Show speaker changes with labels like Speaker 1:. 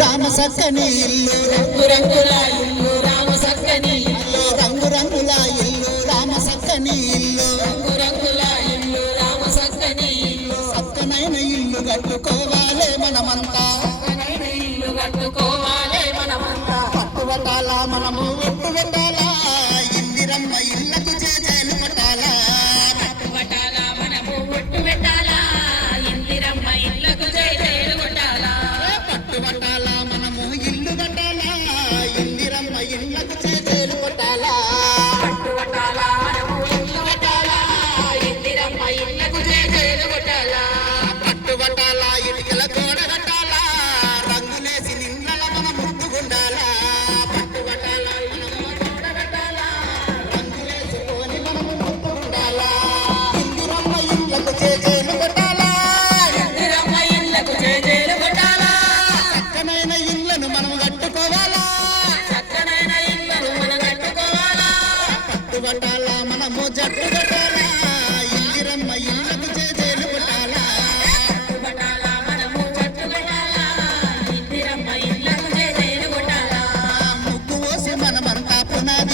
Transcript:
Speaker 1: రామ సక్కని ఇల్లు
Speaker 2: రంగురంగుల ఇల్లు రామ సక్కని ఇల్లు
Speaker 1: రంగురంగుల ఇల్లు రామ సక్కని ఇల్లు
Speaker 2: రంగురంగుల ఇల్లు. రామ సక్కని ఇల్లు
Speaker 1: సక్కనైన ఇల్లు కట్టుకోవాలి మనమంతా
Speaker 2: సక్కనైన ఇల్లు కట్టుకోవాలే మనమంతా
Speaker 1: కట్టువటాలా మనము ఒట్టు పెట్టాలా ఇందిరమ్మ ఇళ్ళకు చేజాలు
Speaker 2: పట్టాలా
Speaker 1: పట్టాలా? మనము
Speaker 2: జట్లు పట్టాలా? ఇందిరమ్మ ఇళ్ళకు
Speaker 1: చేజేలు
Speaker 2: పట్టాలా?
Speaker 1: ముక్కు పోసి మనమంతా పునాది